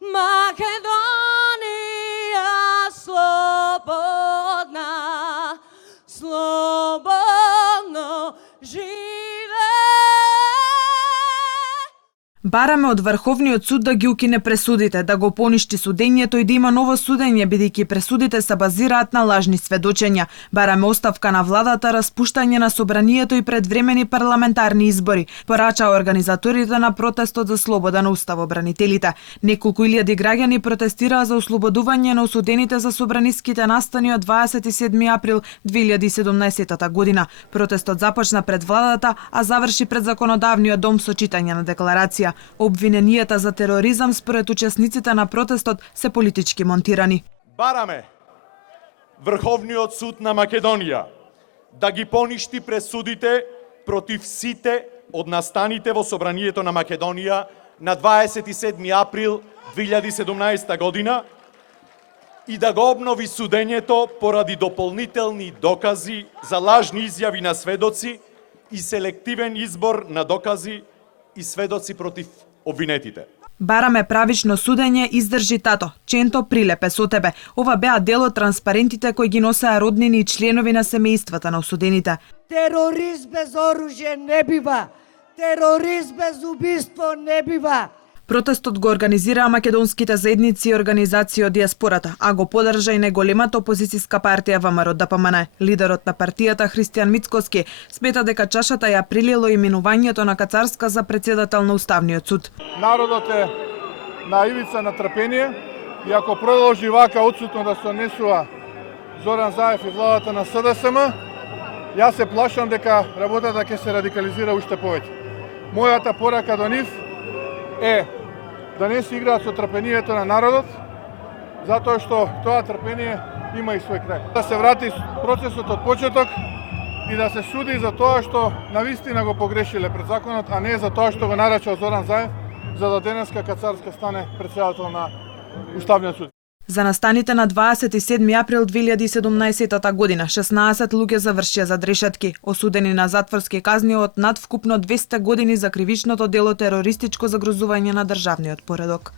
Македонија слободна, слободно живе. Бараме од Врховниот суд да ги укине пресудите, да го поништи судењето и да има ново судење, бидејќи пресудите се базираат на лажни сведочења. Бараме оставка на владата, распуштање на собранието и предвремени парламентарни избори, порача организаторите на протестот за слобода на уставобранителите. Неколку илјади граѓани протестираа за ослободување на осудените за собраниските настани од 27 април 2017 година. Протестот започна пред владата, а заврши пред законодавниот дом со читање на декларација. Обвиненијата за тероризам според учесниците на протестот се политички монтирани. Бараме Врховниот суд на Македонија да ги поништи пресудите против сите од настаните во Собранието на Македонија на 27 април 2017 година и да го обнови судењето поради дополнителни докази за лажни изјави на сведоци и селективен избор на докази и сведоци против обвинетите. Бараме правично судење, издржи тато, Ченто прилепе со тебе. Ова беа дел од транспарентите кои ги носеа роднини и членови на семејствата на осудените. Терорист без оружје не бива. Терорист без убиство не бива. Протестот го организираа македонските заедници и организации од диаспората, а го поддржа и најголемата опозицијска партија ВМРО-ДПМН. Лидерот на партијата Христијан Мицкоски смета дека чашата ја прилило именувањето на Кацарска за председател на Уставниот суд. Народот е на ивица на трпение и ако продолжи вака отсутно да се однесува Зоран Заев и владата на СДСМ, јас се плашам дека работата ќе се радикализира уште повеќе. Мојата порака до нив е да не се играат со трпението на народот, затоа што тоа трпение има и свој крај. Да се врати процесот од почеток и да се суди за тоа што навистина го погрешиле пред законот, а не за тоа што го нарачал Зоран Заев, за да денеска Кацарска стане председател на Уставниот суд. За настаните на 27 април 2017 година 16 луѓе завршија зад решетки, осудени на затворски казни од надвкупно 200 години за кривичното дело терористичко загрозување на државниот поредок.